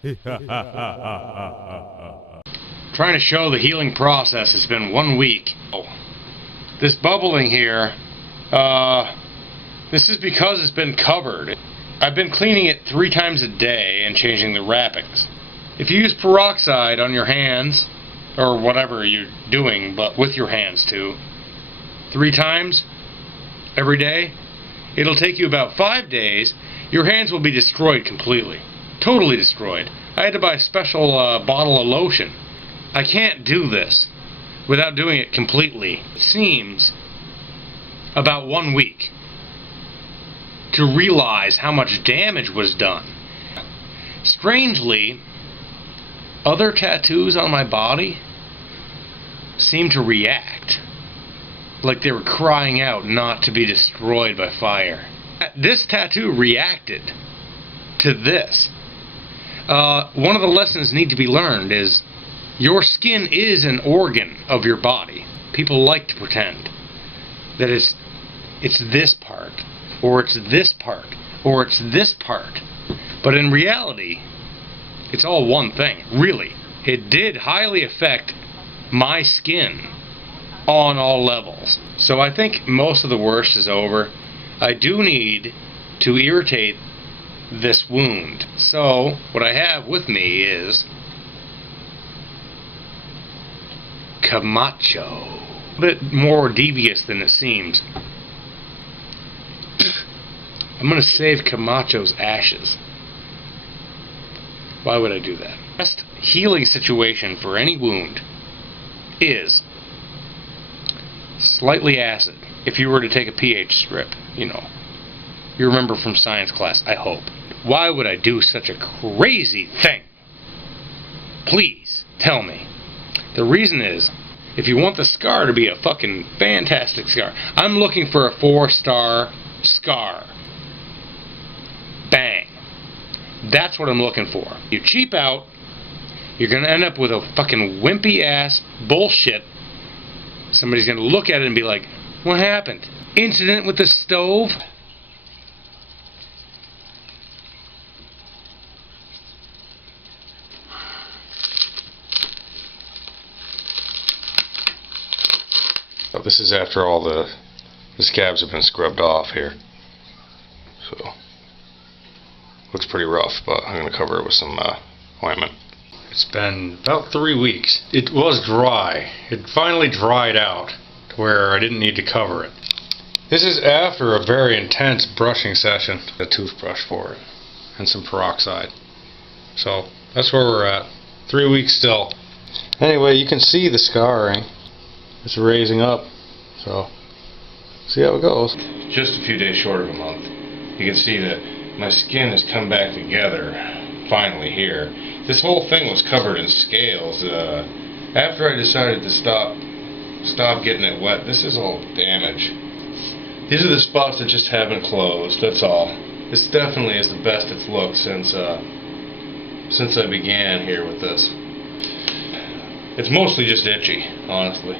Trying to show the healing process. It's been 1 week. This bubbling here, this is because it's been covered. I've been cleaning it 3 times a day and changing the wrappings. If you use peroxide on your hands, or whatever you're doing, but with your hands too, 3 times every day, it'll take you about 5 days. Your hands will be destroyed completely. Totally destroyed. I had to buy a special bottle of lotion. I can't do this without doing it completely. It seems about 1 week to realize how much damage was done. Strangely, other tattoos on my body seem to react like they were crying out not to be destroyed by fire. This tattoo reacted to this. One of the lessons need to be learned is your skin is an organ of your body. People like to pretend that it's this part, or it's this part, or it's this part. But in reality, it's all one thing, really. It did highly affect my skin on all levels. So I think most of the worst is over. I do need to irritate this wound. So what I have with me is Camacho. A bit more devious than it seems. I'm gonna save Camacho's ashes. Why would I do that? Best healing situation for any wound is slightly acid. If you were to take a pH strip, you know, you remember from science class, I hope. Why would I do such a crazy thing? Please tell me. The reason is, if you want the scar to be a fucking fantastic scar, I'm looking for a 4-star scar. Bang. That's what I'm looking for. You cheap out, you're gonna end up with a fucking wimpy ass bullshit. Somebody's gonna look at it and be like, what happened? Incident with the stove? Oh, this is after all the scabs have been scrubbed off here. So, looks pretty rough, but I'm going to cover it with some ointment. It's been about 3 weeks. It was dry. It finally dried out to where I didn't need to cover it. This is after a very intense brushing session. A toothbrush for it. And some peroxide. So, that's where we're at. 3 weeks still. Anyway, you can see the scarring. It's raising up. So, see how it goes. Just a few days short of a month. You can see that my skin has come back together finally here. This whole thing was covered in scales. After I decided to stop getting it wet, this is all damage. These are the spots that just haven't closed, that's all. This definitely is the best it's looked since I began here with this. It's mostly just itchy, honestly.